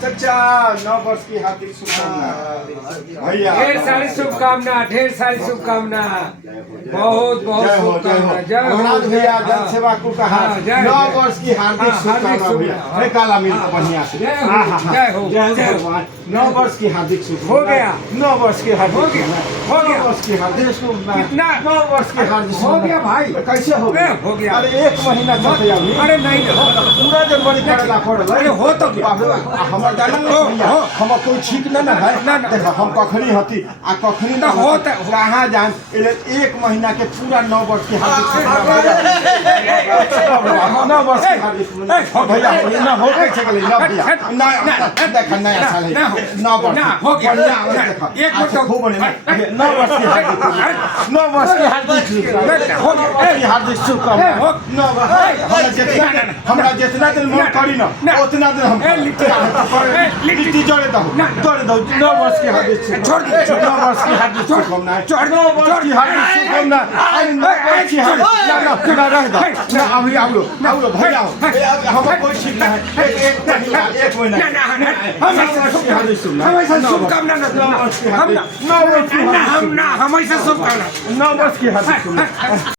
चाचा 9 वर्ष की हार्दिक शुभकामना भैया। ढेर सारी शुभकामना, ढेर सारी शुभकामना, बहुत बहुत शुभकामना। जय हो भैया जन सेवा को कहा 9 वर्ष की हार्दिक शुभकामना भैया। हे काला मिल तो बढ़िया से जय हो जय भगवान। 9 वर्ष की हार्दिक शुभकामना हो गया। 9 वर्ष की हार्दिक हो गया। 9 वर्ष की हार्दिक शुभकामना। कितना? 9 वर्ष की हार्दिक हो गया भाई। कैसे हो गया? हो गया। अरे 1 महीना चलते अभी। अरे नहीं पूरा जनवरी करेला पड़ल। अरे हो तो गया। हमर जाना भैया हम कोई ठीक ना ना है देखो हम कखनी हती आ कखनी ना होता कहां जान 1 महीना के पूरा 9 वर्ष की हार्दिक शुभकामना 9 वर्ष की हार्दिक शुभकामना भैया ना हो के चले ना भैया ना देख नया साल 9 वर्ष हो गया। एक मिनट खूब बने 9 वर्ष की हार्दिक 9 वर्ष की हार्दिक हार्दिक शुभकामना 9 वर्ष हमरा जितना दिन मन करी ना उतना दिन हम लिट्टी जोड़े दो 9 वर्ष की हार्दिक छोड़ दे 9 वर्ष की हार्दिक शुभकामना 9 वर्ष की हार्दिक शुभकामना 9 वर्ष की हार्दिक ना रह दो ना अभी आओ भैया हम कोई ठीक ना है एक महीना 1 महीना हमेशा हार्दिक शुभकामना 9 वर्ष की हार्दिक 9 वर्ष की हमेशा शुभकामना 9 वर्ष की हार्दिक शुभकामना